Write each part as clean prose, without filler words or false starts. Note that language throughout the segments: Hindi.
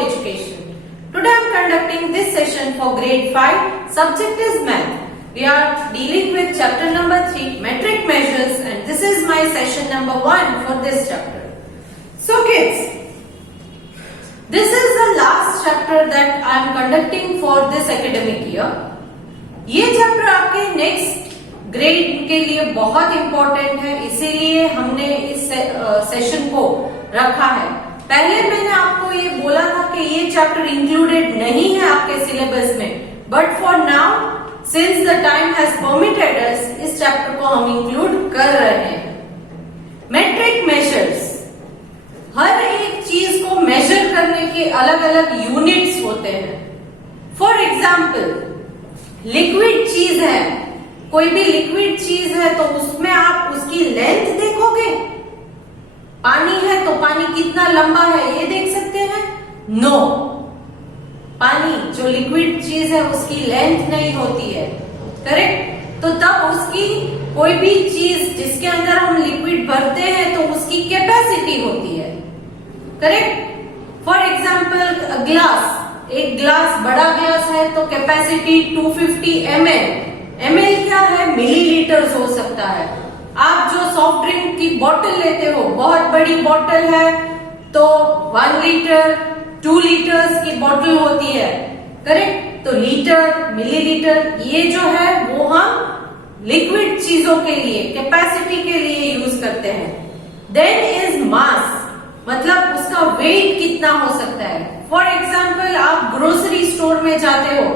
education. Today I am conducting this session for grade 5. Subject is math. We are dealing with chapter number 3, metric measures, and this is my session number 1 for this chapter. So kids, this is the last chapter that I am conducting for this academic year. ये चैप्टर आपके नेक्स्ट ग्रेड के लिए बहुत इंपॉर्टेंट है, इसीलिए हमने इस सेशन को रखा है। पहले मैंने आपको ये बोला था कि ये चैप्टर इंक्लूडेड नहीं है आपके सिलेबस में, but for now since the time has permitted us, इस चैप्टर को हम इंक्लूड कर रहे हैं। मेट्रिक मेजर्स, हर एक चीज को मेजर करने के अलग अलग यूनिट्स होते हैं। फॉर एग्जाम्पल, लिक्विड चीज है, कोई भी लिक्विड चीज है तो उसमें आप उसकी लेंथ देखोगे। पानी है तो पानी कितना लंबा है ये देख सकते हैं? नो, पानी जो लिक्विड चीज है उसकी लेंथ नहीं होती है, करेक्ट? तो तब उसकी कोई भी चीज जिसके अंदर हम लिक्विड भरते हैं तो उसकी कैपेसिटी होती है, करेक्ट? फॉर एग्जाम्पल ग्लास, एक ग्लास बड़ा ग्लास है तो कैपेसिटी 250 ml। ml क्या है? मिलीलीटर्स हो सकता है। आप जो सॉफ्ट ड्रिंक की बोतल लेते हो, बहुत बड़ी बोतल है तो 1 लीटर 2 लीटर्स की बोतल होती है, करेक्ट? तो लीटर, मिलीलीटर, ये जो है वो हम लिक्विड चीजों के लिए कैपेसिटी के लिए यूज करते हैं। देन इज मास, मतलब उसका वेट कितना हो सकता है। फॉर एग्जाम्पल, आप ग्रोसरी स्टोर में जाते हो,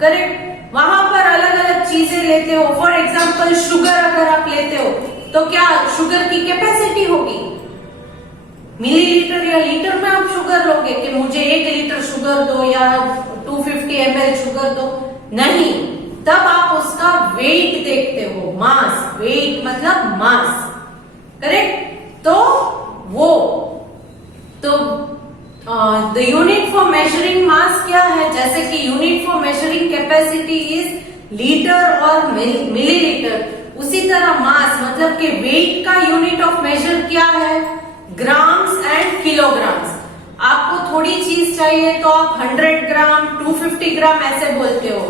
करेक्ट? वहां पर अलग अलग चीजें लेते हो। फॉर एग्जाम्पल, शुगर अगर आप लेते हो तो क्या शुगर की कैपेसिटी होगी? मिलीलीटर या लीटर में आप शुगर लोगे कि मुझे 1 लीटर शुगर दो या 250 ml शुगर दो? नहीं, तब आप उसका वेट देखते हो, मास। वेट मतलब मास, करेक्ट? तो वो द यूनिट फॉर मेजरिंग मास क्या है? जैसे कि unit for measuring capacity is litre और मिलीलीटर, उसी तरह मास मतलब कि वेट का यूनिट ऑफ मेजर क्या है? Grams and kilograms. आपको थोड़ी चीज चाहिए तो आप 100 ग्राम 250 ग्राम ऐसे बोलते हो,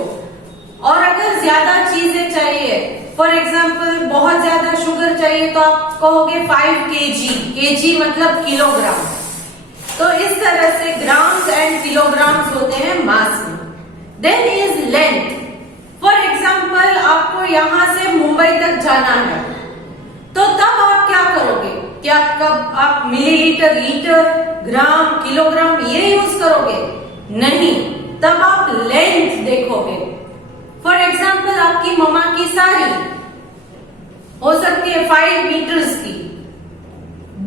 और अगर ज्यादा चीजें चाहिए, फॉर एग्जाम्पल बहुत ज्यादा शुगर चाहिए तो आप कहोगे 5 kg। kg मतलब किलोग्राम। तो इस तरह से ग्राम्स एंड किलोग्राम्स होते हैं मास में। Then is length. For example, आपको यहां से मुंबई तक जाना है तो तब आप क्या करोगे? क्या कब आप मिलीलीटर, लीटर, ग्राम, किलोग्राम ये यूज करोगे? नहीं, तब आप लेंथ देखोगे। फॉर एग्जाम्पल, आपकी मम्मा की साड़ी हो सकती है 5 मीटर्स की,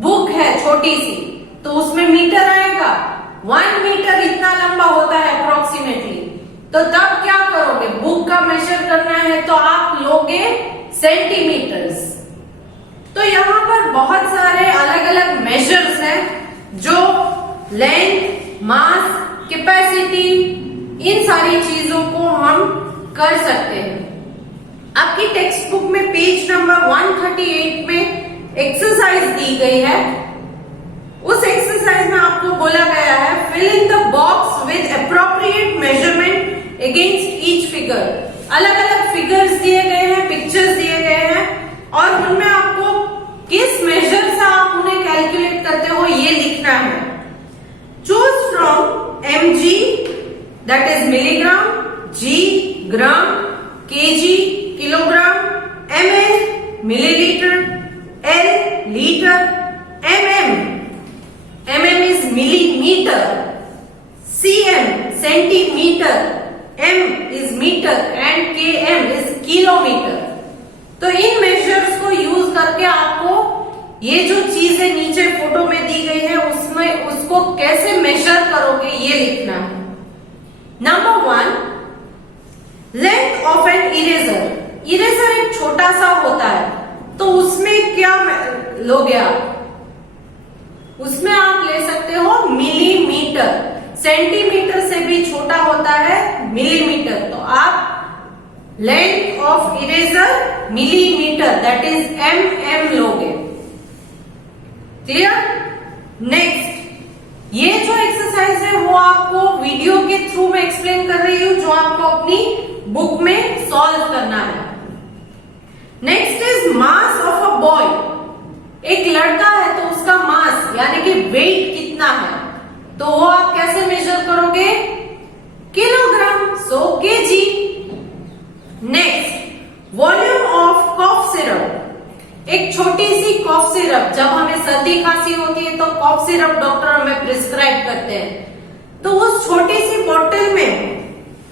बुक है छोटी सी तो उसमें मीटर आएगा, 1 मीटर इतना लंबा होता है अप्रोक्सीमेटली। तो तब क्या करोगे? बुक का मेजर करना है तो आप लोगे सेंटीमीटर्स। तो यहाँ पर बहुत सारे अलग अलग मेजर्स हैं जो लेंथ, मास, कैपेसिटी, इन सारी चीजों को हम कर सकते हैं। आपकी टेक्स्ट बुक में पेज नंबर 138 में एक्सरसाइज दी गई है। उस एक्सरसाइज में आपको बोला गया है fill in the box with appropriate measurement against each figure. अलग अलग फिगर्स दिए गए हैं, पिक्चर्स दिए गए हैं, और उनमें आपको किस मेजर से आप उन्हें कैलकुलेट करते हो ये लिखना है। Choose from mg that is milligram, g gram, kg kilogram, ml millilitre, l litre, mm is millimeter, cm centimeter, m is meter and km is kilometer। तो इन मेजर्स को यूज करके आपको ये जो चीजें नीचे फोटो में दी गई है उसमें उसको कैसे मेजर करोगे ये लिखना है। Number 1, length of an eraser. Eraser एक छोटा सा होता है तो उसमें क्या लोगे आप? उसमें आप ले सकते हो मिलीमीटर। सेंटीमीटर से भी छोटा होता है मिलीमीटर, तो आप length of eraser millimetre that is mm लोगे। क्लियर? नेक्स्ट, ये जो एक्सरसाइज है वो आपको वीडियो के थ्रू में एक्सप्लेन कर रही हूं, जो आपको अपनी बुक में सॉल्व करना है। Next is mass of a boy. एक लड़का है तो उसका मास यानी कि वेट कितना है, तो वो आप कैसे मेजर करोगे? Kilogram, so KG. Next, volume of cough syrup. एक छोटी सी कॉफ सिरप, जब हमें सर्दी खांसी होती है तो कॉफ सिरप डॉक्टर हमें प्रिस्क्राइब करते हैं, तो उस छोटी सी बोतल में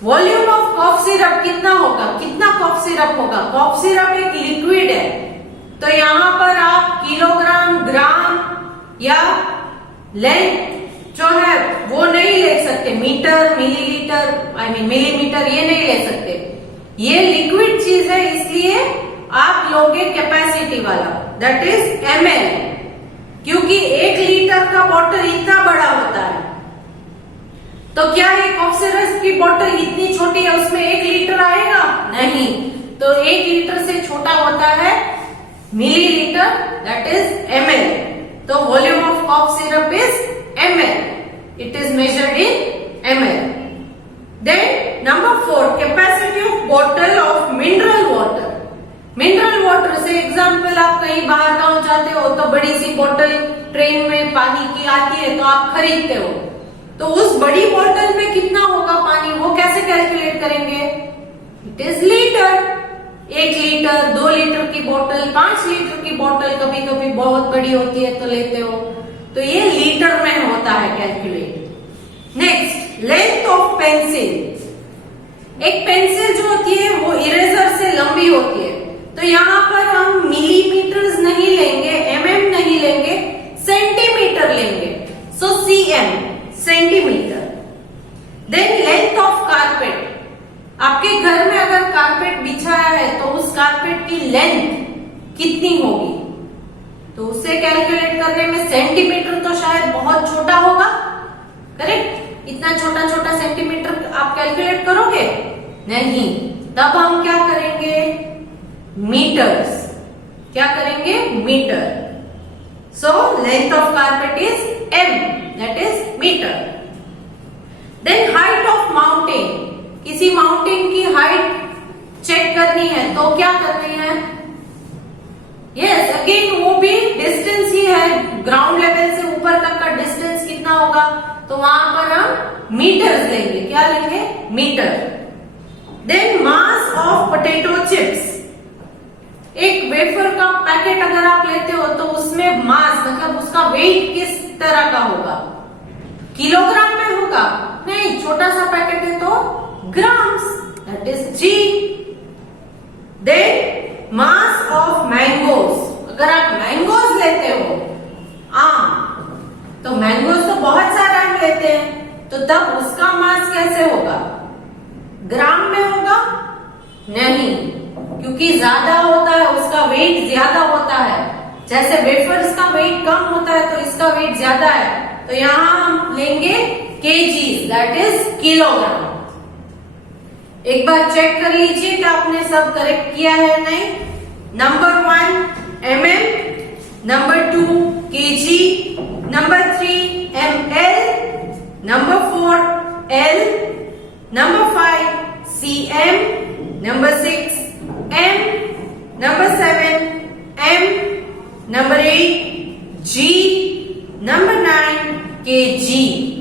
वॉल्यूम ऑफ कॉफ सिरप कितना होगा? कितना कॉफ सिरप होगा? कॉफ सिरप एक लिक्विड है, तो यहां पर आप किलोग्राम, ग्राम या लेंथ जो है वो नहीं ले सकते, मीटर, मिलीलीटर, मिलीमीटर ये नहीं ले सकते। ये लिक्विड चीज है, इसलिए आप लोगे कैपेसिटी वाला, दैट इज ml, क्योंकि 1 लीटर का बॉटल इतना बड़ा होता है। तो क्या ये कॉफ सिरप की बॉटल इतनी छोटी है, उसमें 1 लीटर आएगा? नहीं। तो 1 लीटर से छोटा होता है मिलीलीटर, दैट इज ml। तो volume of cough syrup is ml, it is measured in ml। Then number 4, capacity of bottle of mineral water. Mineral water से एग्जाम्पल, आप कहीं बाहर गांव जाते हो तो बड़ी सी बोतल ट्रेन में पानी की आती है तो आप खरीदते हो, तो उस बड़ी बोतल में कितना होगा पानी, वो कैसे कैलकुलेट करेंगे? It is litre. 1 litre, 2 litre की बोतल, 5 लीटर की बोतल कभी कभी बहुत बड़ी होती है तो लेते हो, तो ये लीटर में होता है calculate. Next, length of pencil. एक पेंसिल जो होती है वो इरेजर से लंबी होती है, तो यहां पर हम मिलीमीटर्स नहीं लेंगे, mm नहीं लेंगे, सेंटीमीटर लेंगे, so cm, centimeter. Then length of carpet. आपके घर में अगर कारपेट बिछाया है तो उस कारपेट की लेंथ कितनी होगी, तो उसे कैलकुलेट करने में सेंटीमीटर तो शायद बहुत छोटा होगा, करेक्ट? इतना छोटा छोटा सेंटीमीटर आप कैलकुलेट करोगे? नहीं। तब हम क्या करेंगे? मीटर्स। क्या करेंगे? Meter. So length of carpet is m, that is meter. Then height of mountain. किसी माउंटेन की हाइट चेक करनी है तो क्या करनी है? यस, अगेन वो भी डिस्टेंस ही है, ग्राउंड लेवल से ऊपर तक का डिस्टेंस कितना होगा, तो वहां पर हम मीटर्स लेंगे। क्या लेंगे? Meter. Then mass of potato chips. एक वेफर का पैकेट अगर आप लेते हो तो उसमें मास मतलब उसका वेट किस तरह का होगा? किलोग्राम में होगा? नहीं, छोटा सा पैकेट है तो grams, that is G। Then mass of mangoes. अगर आप मैंगोज लेते हो, आम, तो मैंगोज तो बहुत सारे आम लेते हैं, तो तब उसका मास कैसे होगा? ग्राम में होगा? नहीं, क्योंकि ज्यादा होता है, उसका वेट ज्यादा होता है। जैसे वेफर्स का वेट कम होता है तो इसका वेट ज्यादा है, तो यहां हम लेंगे केजीज, दैट इज किलोग्राम। एक बार चेक कर लीजिए कि आपने सब करेक्ट किया है नहीं। Number 1 mm, number 2 kg, number 3 ml, number 4 L, number 5 cm, number 6 m, number 7 m, number 8 g, number 9 kg।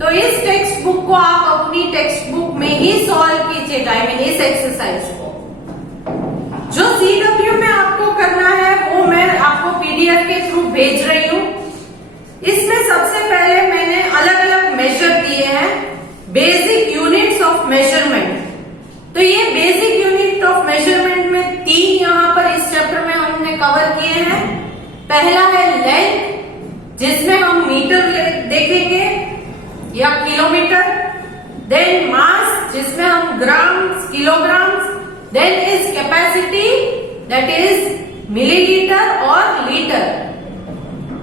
तो इस टेक्स्ट बुक को आप अपनी टेक्स्ट बुक में ही सॉल्व कीजिएगा, इस एक्सरसाइज को। जो CW में आपको करना है वो मैं आपको PDF के थ्रू भेज रही हूं। इसमें सबसे पहले मैंने अलग अलग मेजर दिए हैं, बेसिक यूनिट्स ऑफ मेजरमेंट। तो ये बेसिक यूनिट ऑफ मेजरमेंट में 3 यहाँ पर इस चैप्टर में हमने कवर किए हैं। पहला है लेंथ, जिसमें हम मीटर देखेंगे या किलोमीटर। देन मास, जिसमें हम grams, kilograms. Then is capacity, that is milliliter और लीटर।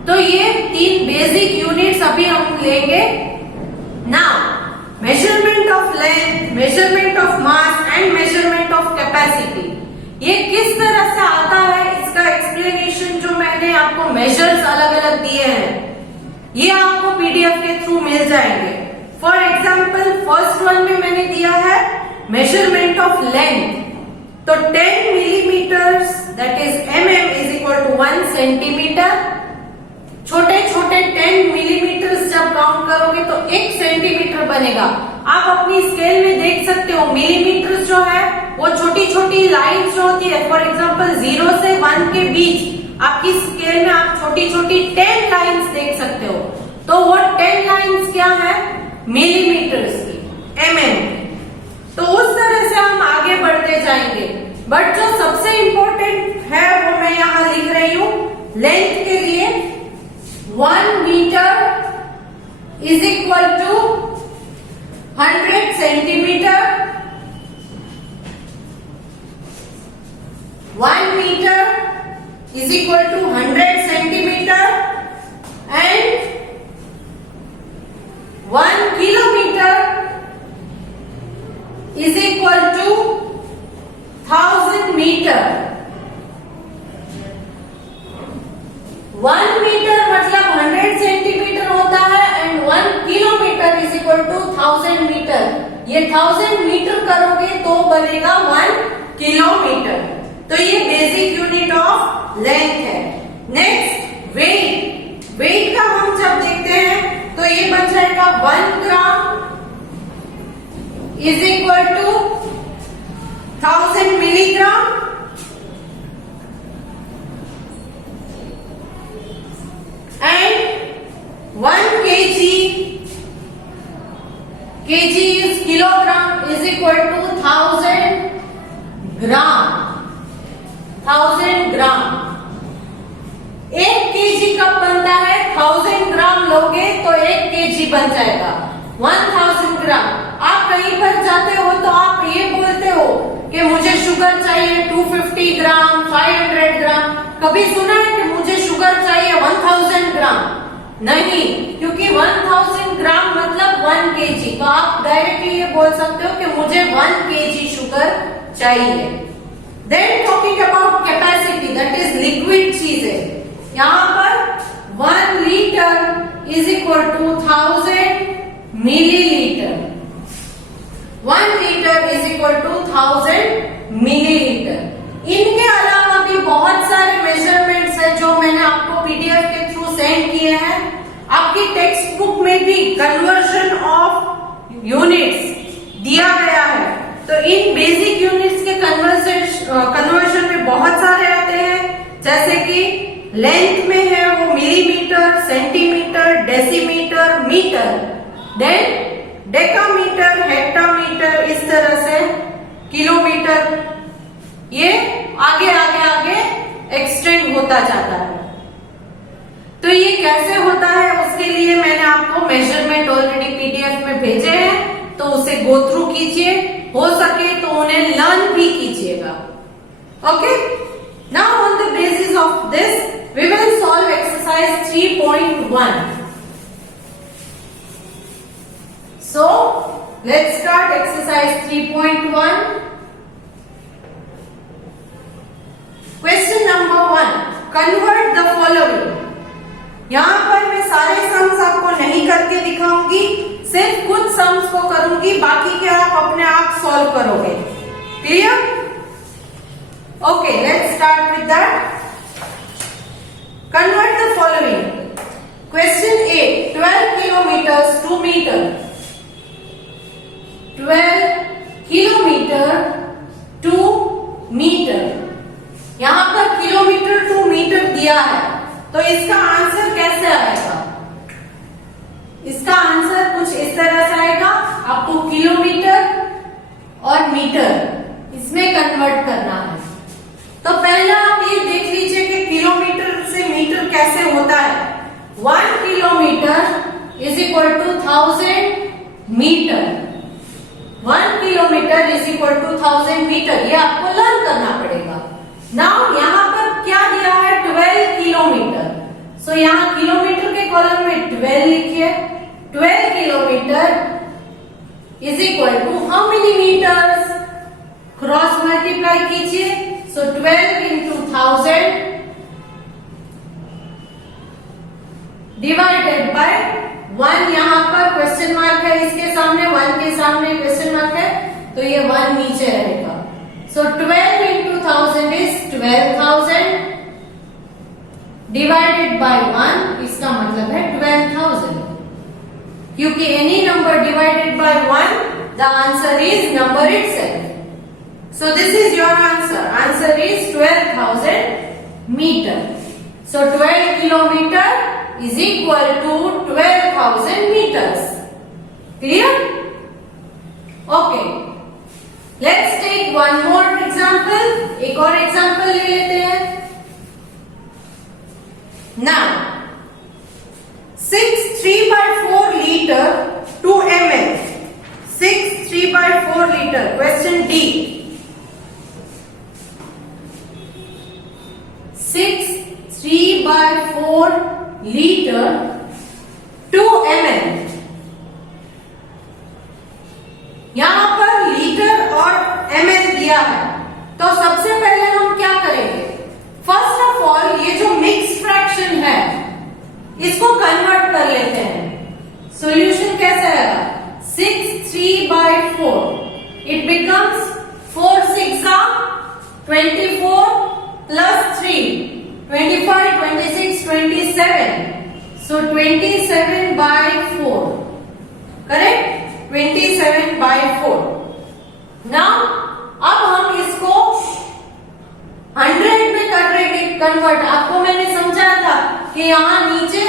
तो ये 3 बेसिक यूनिट्स अभी हम लेंगे। Now measurement of length, measurement of mass and measurement of capacity, ये किस तरह से आता है, इसका एक्सप्लेनेशन जो मैंने आपको मेजर्स अलग अलग दिए हैं ये आपको पीडीएफ के थ्रू मिल जाएंगे। फॉर एग्जाम्पल फर्स्ट वन में मैंने दिया है मेजरमेंट ऑफ लेंथ, तो 10 millimeter that is is equal to 1 centimeter. छोटे छोटे 10 मिलीमीटर जब काउंट करोगे तो 1 सेंटीमीटर बनेगा। आप अपनी स्केल में देख सकते हो मिलीमीटर जो है वो छोटी छोटी लाइंस जो होती है, फॉर एग्जाम्पल 0 से 1 के बीच आपकी स्केल में आप छोटी छोटी 10 लाइंस देख सकते हो, तो वो 10 लाइंस क्या है, मिलीमीटर्स की, तो उस तरह से हम आगे बढ़ते जाएंगे। बट जो सबसे इंपॉर्टेंट है वो मैं यहां लिख रही हूं लेंथ के लिए, 1 metre is equal to 100 centimeter. 1 meter is equal to 100 centimeter and 1 kilometer is equal to 1000 meter। 1 metre मतलब 100 सेंटीमीटर होता है and 1 kilometre is equal to 1000 metre. ये 1000 मीटर करोगे तो बनेगा 1 किलोमीटर। तो ये बेसिक यूनिट ऑफ लेंथ है। नेक्स्ट वेट, वेट का हम जब देखते हैं तो ये बन जाएगा 1 gram is equal to 1000 milligram and 1 kg is kilogram is equal to 1000 gram. 1000 gram. 1 KG कब बनता है, 1000 ग्राम लोगे तो 1 केजी बन जाएगा 1000 ग्राम। आप कहीं पर जाते हो तो आप ये बोलते हो कि मुझे शुगर चाहिए 250 ग्राम, 500 ग्राम। कभी सुना है कि मुझे शुगर चाहिए 1000 ग्राम? नहीं, क्योंकि 1000 ग्राम मतलब 1 केजी। तो आप डायरेक्टली ये बोल सकते हो कि मुझे 1 केजी शुगर चाहिए। Then talking about capacity, that is liquid चीजें, यहाँ पर 1 litre is equal to 1000 millilitre. 1 litre is equal to 1000 millilitre. इनके अलावा भी बहुत सारे मेजरमेंट्स है जो मैंने आपको पीडीएफ के थ्रू सेंड किए हैं। आपकी टेक्स्ट बुक में भी कन्वर्जन ऑफ यूनिट्स दिया गया है। तो इन बेसिक यूनिट्स के कन्वर्जन में बहुत सारे आते हैं, जैसे कि लेंथ में है वो millimetre, centimetre, decimetre, metre, then decametre, hectometre, इस तरह से किलोमीटर, ये आगे आगे आगे एक्सटेंड होता जाता है। तो ये कैसे होता है उसके लिए मैंने आपको मेजरमेंट ऑलरेडी पीडीएफ में भेजे हैं, तो उसे गो थ्रू कीजिए, हो सके तो उन्हें लर्न भी कीजिएगा। Okay, now on the basis of this we will solve exercise 3.1। So let's start exercise 3.1। Question number 1, convert the following. यहां पर मैं सारे सम्स आपको नहीं करके दिखाऊंगी, सिर्फ कुछ सम्स को करूंगी, बाकी के आप अपने आप सॉल्व करोगे। Clear? Okay, let's start with that. Convert the following. Question A, 12 kilometre to metre. 12 kilometre to metre. यहां पर किलोमीटर टू मीटर दिया है, तो इसका आंसर कैसे आएगा? इसका आंसर कुछ इस तरह से आएगा। आपको किलोमीटर और मीटर इसमें कन्वर्ट करना है। तो पहला आप ये देख लीजिए कि किलोमीटर से मीटर कैसे होता है। 1 kilometre is equal to 1000 metre. 1 kilometre is equal to 1000 metre, ये आपको लर्न करना पड़ेगा। नाउ यहाँ पर क्या दिया है, 12 किलोमीटर। सो यहाँ किलोमीटर के कॉलम में 12 लिखिए। 12 kilometre is equal to how many metres, cross multiply कीजिए। सो 12 into 1000 डिवाइडेड बाय 1, यहाँ पर क्वेश्चन मार्क है, इसके सामने 1 के सामने क्वेश्चन मार्क है, तो ये 1 नीचे रहेगा। सो 12 into 1000 is 12,000 डिवाइडेड बाय 1, इसका मतलब है 12,000, क्योंकि any number divided by 1 the answer is number itself. So this is your answer. Answer is 12,000 meter. So 12 kilometer is equal to 12,000 meters. Clear? Okay. Let's take one more example. एक और example ले लेते हैं. Now, 6 3/4 liter 2 ml. 6 3/4 liter. Question D. 6 3/4 liter 2 ml. यहां पर लीटर और ml दिया है, तो सबसे पहले हम क्या करेंगे? फर्स्ट ऑफ ऑल ये जो मिक्स फ्रैक्शन है इसको कन्वर्ट कर लेते हैं। सॉल्यूशन कैसे आएगा? 6 3/4 it becomes 4 6 24 plus 3 25 26 27, so 27/4, correct? 27/4. now अब हम इसको 100 में कर रहे हैं कन्वर्ट। आपको मैंने समझाया था कि यहाँ नीचे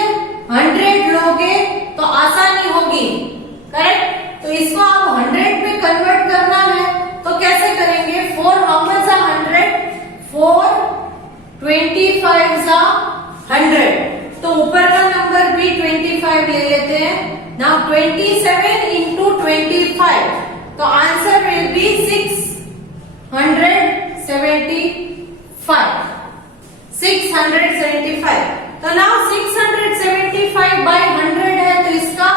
100 लोगे तो आसानी होगी, करेक्ट? तो इसको आप 100 में कन्वर्ट करना है, तो कैसे करेंगे? 4 how much are 100? 4 25 100, तो ऊपर का नंबर भी 25 ले लेते हैं। नाउ 27 into 25, तो आंसर विल बी 675. 675. तो नाउ 675/100 है, तो इसका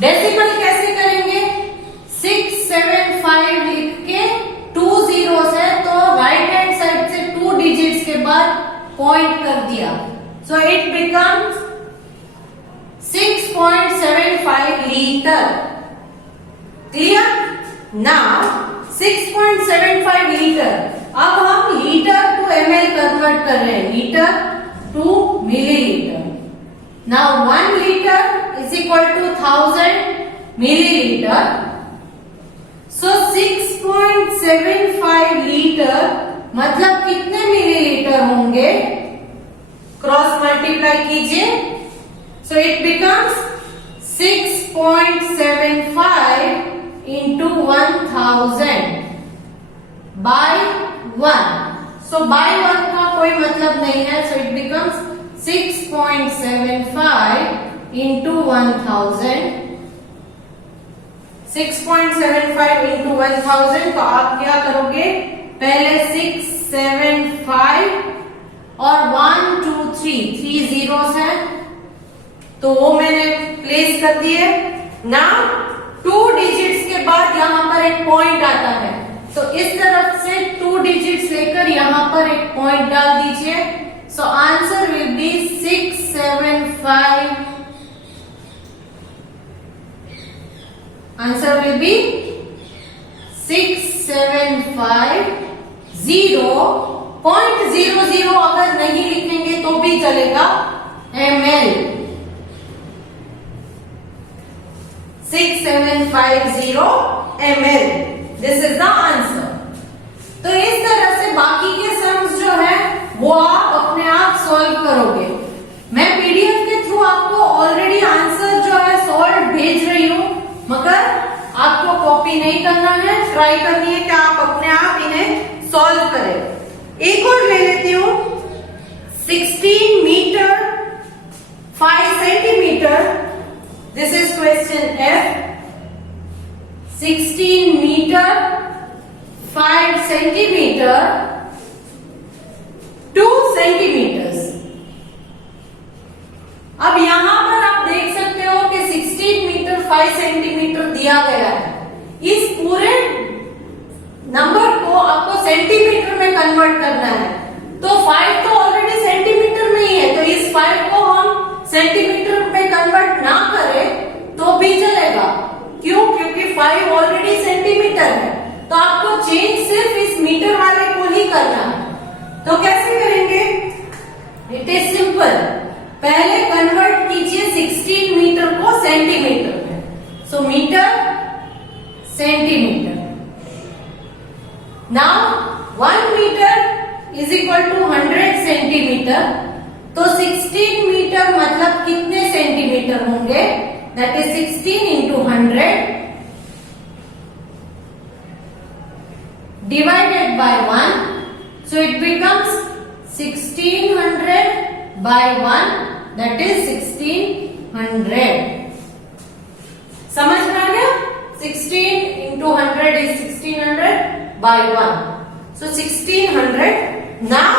डेसिमल कैसे करेंगे? 675 लिख के 2 zeros है, तो राइट हैंड साइड से 2 डिजिट्स के बाद पॉइंट कर दिया, so it becomes 6.75 litre. Clear? Now 6.75 litre, अब हम लीटर टू ml कन्वर्ट कर रहे हैं, litre to millilitre. Now 1 litre is equal to 1000 millilitre. So 6.75 litre मतलब कितने मिलीलीटर होंगे? क्रॉस मल्टीप्लाई कीजिए, so it becomes 6.75 into 1000 by 1. So by 1 का कोई मतलब नहीं है, so it becomes 6.75 into 1000. 6.75 into 1000, तो आप क्या करोगे? पहले 675 और 1 2 3 zeros है, तो वो मैंने प्लेस कर दिए. नाउ 2 डिजिट्स के बाद यहाँ पर एक पॉइंट आता है, तो इस तरफ से 2 डिजिट्स लेकर यहाँ पर एक पॉइंट डाल दीजिए. So answer will be 675. Answer will be 675. 0.00 अगर नहीं लिखेंगे तो भी चलेगा, ml. 6750 ml. This is the answer. तो इस तरह से बाकी के सम्स जो है वो आप अपने आप सॉल्व करोगे. मैं पीडीएफ के थ्रू आपको ऑलरेडी आंसर जो है सॉल्व भेज रही हूं, मगर आपको कॉपी नहीं करना है, ट्राई करनी है कि आप अपने आप इन्हें सॉल्व करें. एक और ले लेती हूं. 16 metre 5 centimetre. This is question F. 16 metre 5 centimetre 2 centimetres. अब यहां पर आप देख सकते हो कि 16 मीटर 5 सेंटीमीटर दिया गया है. इस पूरे नंबर को आपको सेंटीमीटर में कन्वर्ट करना है, तो 5 तो ऑलरेडी सेंटीमीटर में ही है, तो इस 5 को हम सेंटीमीटर कन्वर्ट ना करे तो भी चलेगा। क्यों? क्योंकि 5 ऑलरेडी सेंटीमीटर है, तो आपको चेंज सिर्फ इस मीटर वाले को ही करना है। तो कैसे करेंगे? It is simple. पहले कन्वर्ट कीजिए 16 मीटर को सेंटीमीटर में। So metre centimetre. Now 1 metre is equal to 100 centimetre. तो 16 मीटर मतलब कितने सेंटीमीटर होंगे? That is 16 into 100 divided by 1. So it becomes 1600 by 1, that is 1600. समझ में आ गया? 16 into 100 is 1600 by 1. So 1600. Now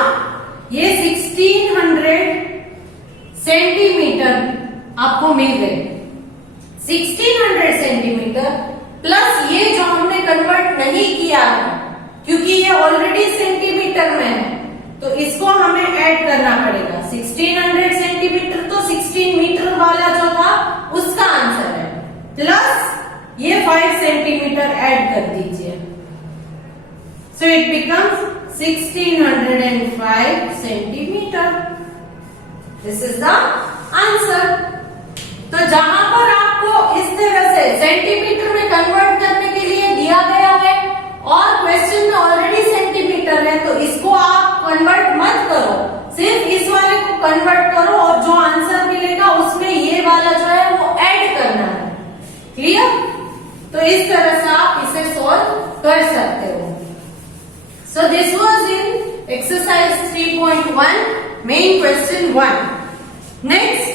ये 1600 सेंटीमीटर आपको मिल गए। 1600 सेंटीमीटर प्लस ये जो हमने कन्वर्ट नहीं किया है, क्योंकि ये ऑलरेडी सेंटीमीटर में है, तो इसको हमें ऐड करना पड़ेगा। 1600 सेंटीमीटर तो 16 मीटर वाला जो था उसका आंसर है, प्लस ये 5 सेंटीमीटर ऐड कर दीजिए। सो it becomes 1605 centimetre. This is the answer. तो जहां पर आपको इस तरह से सेंटीमीटर में कन्वर्ट करने के लिए दिया गया है और क्वेश्चन में ऑलरेडी सेंटीमीटर है, तो इसको आप कन्वर्ट मत करो, सिर्फ इस वाले को कन्वर्ट करो और जो आंसर मिलेगा उसमें ये वाला जो है वो ऐड करना है। क्लियर? तो इस तरह से आप इसे सॉल्व कर सकते हो। So this was in exercise 3.1 मेन question 1। Next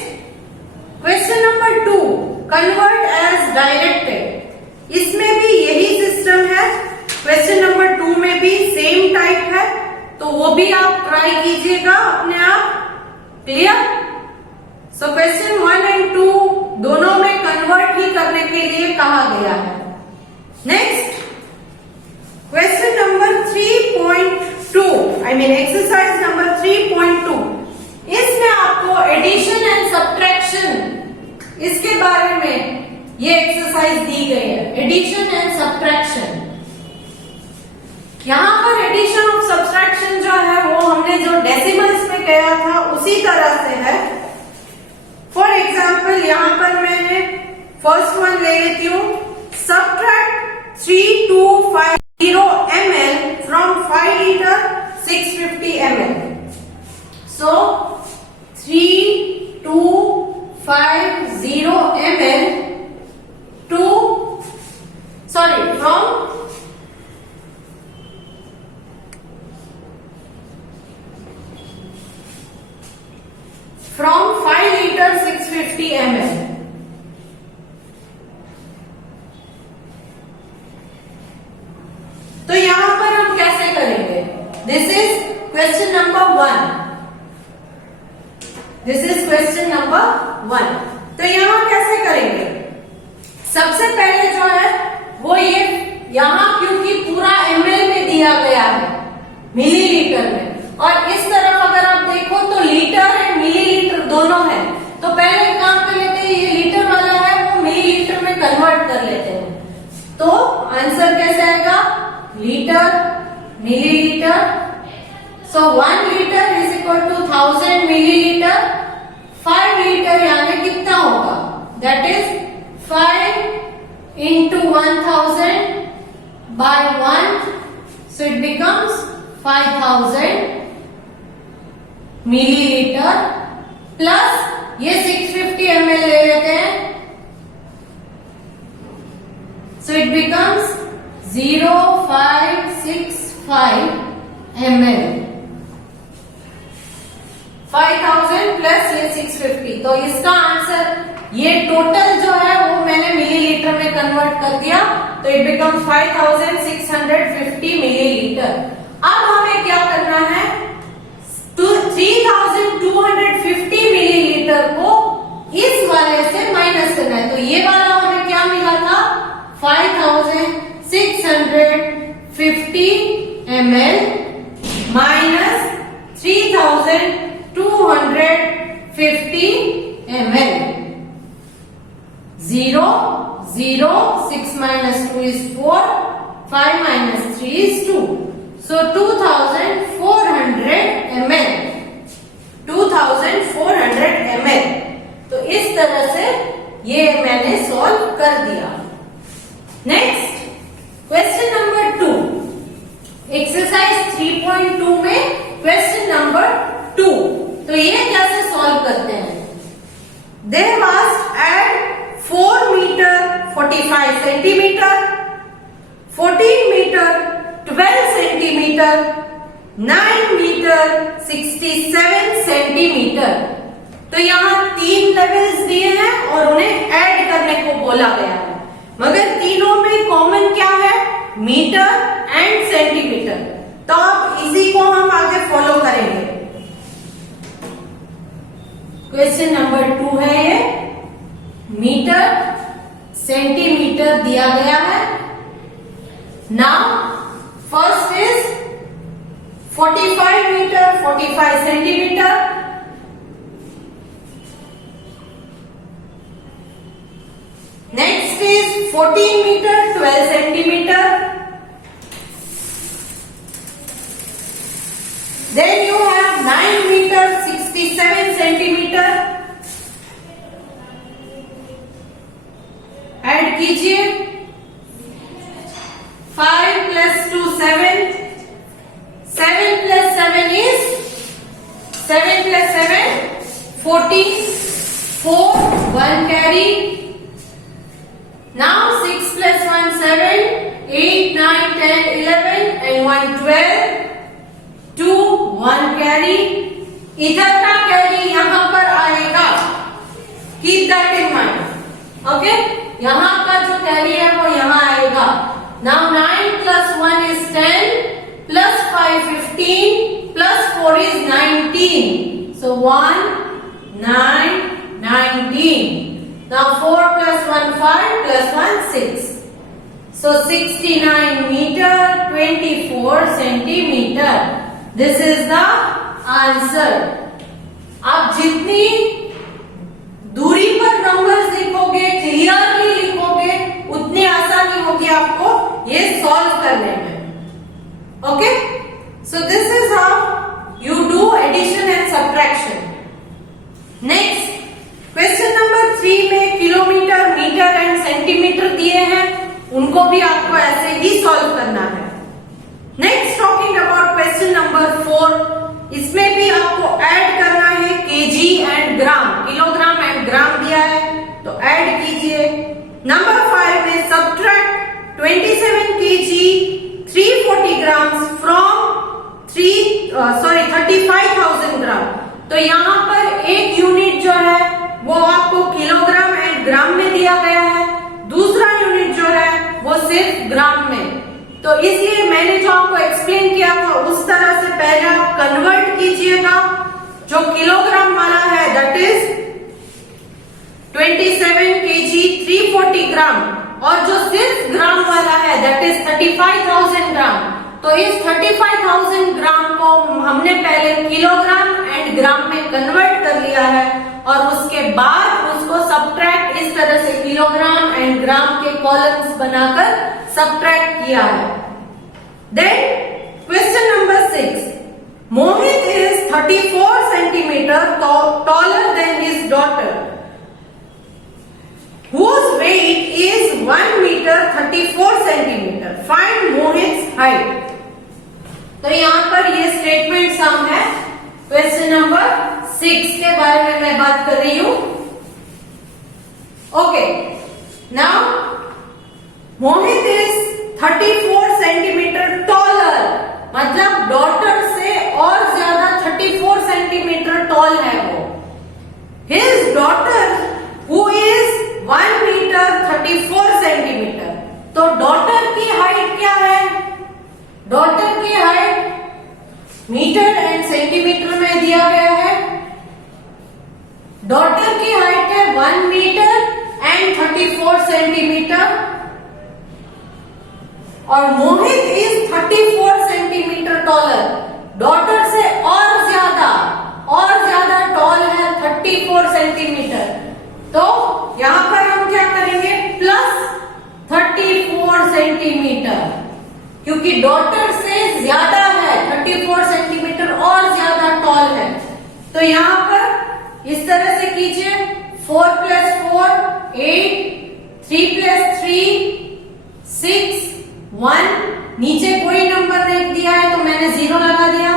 question number 2, convert as directed. इसमें भी यही सिस्टम है। क्वेश्चन नंबर 2 में भी सेम टाइप है, तो वो भी आप ट्राई कीजिएगा अपने आप। क्लियर? सो क्वेश्चन 1 एंड 2 दोनों में कन्वर्ट ही करने के लिए कहा गया है। Next question number 3.2, I mean exercise number 3.2। इसमें आपको एडिशन एंड सब्ट्रैक्शन इसके बारे में ये एक्सरसाइज दी गई है। Addition and subtraction. यहां पर एडिशन और सब्ट्रैक्शन जो है वो हमने जो डेसिमल्स में किया था उसी तरह से है। फॉर एग्जाम्पल यहां पर मैंने फर्स्ट वन ले लेती हूं, subtract 3250 ml from 5 litre 650 ml। So 3250 ml to from 5 liter 650 ml। तो यहां पर हम कैसे करेंगे? This is question number 1। This is question number 1। तो यहां कैसे करेंगे? सबसे पहले जो है वो ये यहां क्योंकि पूरा ml में दिया गया है, मिलीलीटर में, और इस तरफ अगर आप देखो तो लीटर एंड मिलीलीटर दोनों है। तो पहले एक काम कर लेते हैं, ये लीटर वाला है वो मिलीलीटर में कन्वर्ट कर लेते हैं। तो आंसर कैसे आएगा? Litre millilitre. So 1 litre is equal to 1000 millilitre. 5 litre यानी कितना होगा? That is 5 into 1000 by 1, so it becomes 5000 millilitre plus ये 650 ml ले लेते हैं, so it becomes 0565 ml। 5000 plus ये 650, तो इसका आंसर ये टोटल जो है वो मैंने मिलीलीटर में कन्वर्ट कर दिया, तो इट बिकम्स 5650 मिलीलीटर। अब हमें क्या करना है? 3250 मिलीलीटर को इस वाले से माइनस करना है। तो ये वाला हमें क्या मिला था? 5650 ml minus 3250 ml। 0, 0, 6 minus 2 is 4, 5 minus 3 is 2. So 2400 ml. 2400 ml. तो इस तरह से ये मैंने सॉल्व कर दिया। नेक्स्ट क्वेश्चन नंबर 2, एक्सरसाइज 3.2 में क्वेश्चन नंबर 2। तो ये कैसे सॉल्व करते हैं? They must add 4 metre 45 centimetre, 14 metre 12 centimetre, 9 metre 67 centimetre. तो यहाँ 3 लेवल्स दिए हैं और उन्हें ऐड करने को बोला गया है, मगर तीनों में कॉमन क्या है? Metre and centimetre. तो अब इसी को हम आगे फॉलो करेंगे। क्वेश्चन नंबर 2 है ये, मीटर सेंटीमीटर दिया गया है। Now first is 45 metre 45 centimetre, next is 14 meter 12 centimeter, then you have 9 meter 67 centimeter, add कीजिए, 5 plus 2 7, 7 plus 7 is 7 plus 7 14, 4 1 carry. Now 6 plus 1 7, 8 9 10 11 and 1 12, 2 1 carry. इधर का कैरी यहाँ पर आएगा, keep that in mind. Okay, यहाँ का जो कैरी है वो यहाँ आएगा। Now 9 plus 1 is 10, plus 5 15, plus 4 is 19. So 1 9 19. Now 4 plus 1 5 plus 1 6. So 69 meter 24 centimeter. This is the answer. आप जितनी दूरी पर नंबर्स लिखोगे, क्लियरली लिखोगे, उतनी आसानी होगी आपको ये सॉल्व करने में। Okay, so this is how you do addition and subtraction. Next question number 3 में किलोमीटर मीटर एंड सेंटीमीटर दिए हैं, उनको भी आपको ऐसे ही सॉल्व करना है। Next talking about question number 4, इसमें भी आपको ऐड करना है KG and gram, kilogram and gram दिया है तो ऐड कीजिए। नंबर 5 में subtract 27 KG 340 grams from 35,000 gram. तो यहाँ पर एक यूनिट जो है वो आपको किलोग्राम एंड ग्राम में दिया गया है, दूसरा यूनिट जो है वो सिर्फ ग्राम में। तो इसलिए मैंने जो आपको एक्सप्लेन किया था उस तरह से पहले आप कन्वर्ट कीजिएगा। जो किलोग्राम वाला है दैट इज 27 केजी 340 ग्राम, और जो सिर्फ ग्राम वाला है दैट इज 35,000 ग्राम। तो इस 35,000 ग्राम को हमने पहले किलोग्राम एंड ग्राम में कन्वर्ट कर लिया है और उसके बाद उसको सब्ट्रैक्ट इस तरह से किलोग्राम एंड ग्राम के कॉलम्स बनाकर सब्ट्रैक्ट किया है। Then question number 6, Mohit is 34 centimetre taller than his daughter, whose weight is 1 meter 34 centimeter. Find Mohit's height. तो यहाँ पर ये स्टेटमेंट सम है। क्वेश्चन नंबर 6 के बारे में मैं बात कर रही हूं। Okay, now Mohit is 34 centimetre taller, मतलब डॉटर से और ज्यादा 34 सेंटीमीटर टॉल है वो। His daughter who is 1 metre 34 centimetre. तो डॉटर की हाइट क्या है? डॉटर की हाइट मीटर एंड सेंटीमीटर में दिया गया है। डॉटर की हाइट है 1 मीटर एंड 34 सेंटीमीटर और मोहित इज 34 सेंटीमीटर टॉलर। डॉटर से और ज्यादा टॉल है 34 सेंटीमीटर। तो यहां पर हम क्या करेंगे, क्योंकि डॉटर से ज्यादा है, 34 सेंटीमीटर और ज्यादा टॉल है। तो यहाँ पर इस तरह से कीजिए, 4 + 4 8, 3 + 3 6, 1, नीचे कोई नंबर नहीं दिया है तो मैंने 0 लगा दिया,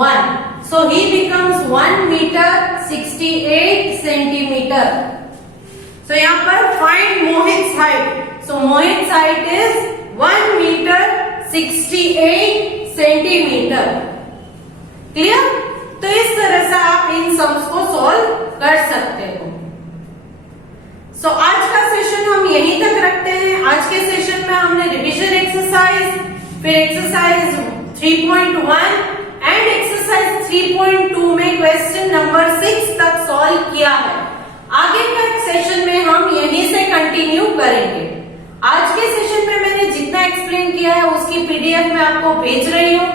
1. So he becomes 1 meter 68 centimeter. So यहाँ पर find Mohit's height. So Mohit's height is 1 meter 68 centimeter. Clear? तो इस तरह से आप इन सम्स को सॉल्व कर सकते हो। So आज का सेशन हम यहीं तक रखते हैं। आज के सेशन में हमने रिवीजन एक्सरसाइज, फिर एक्सरसाइज 3.1 एंड एक्सरसाइज 3.2 में क्वेश्चन नंबर 6 तक सॉल्व किया है। आगे का सेशन में हम यहीं से कंटिन्यू करेंगे। आज के सेशन में मैंने जितना एक्सप्लेन किया है उसकी पीडीएफ मैं आपको भेज रही हूँ।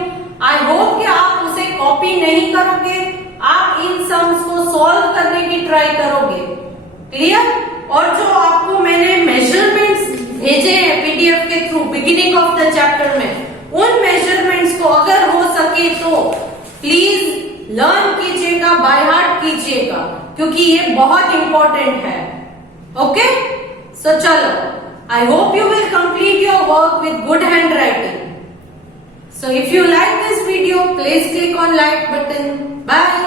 आई होप कि आप उसे कॉपी नहीं करोगे, आप इन सम्स को सॉल्व करने की ट्राई करोगे। क्लियर? और जो आपको मैंने मेजरमेंट्स भेजे हैं पीडीएफ के through beginning of the chapter में, उन मेजरमेंट्स को अगर हो सके तो प्लीज लर्न कीजिएगा, बाय हार्ट कीजिएगा, क्योंकि ये बहुत इंपॉर्टेंट है। ओके, सो चलो, I hope you will complete your work with good hand writing. So if you like this video, please click on like button. Bye.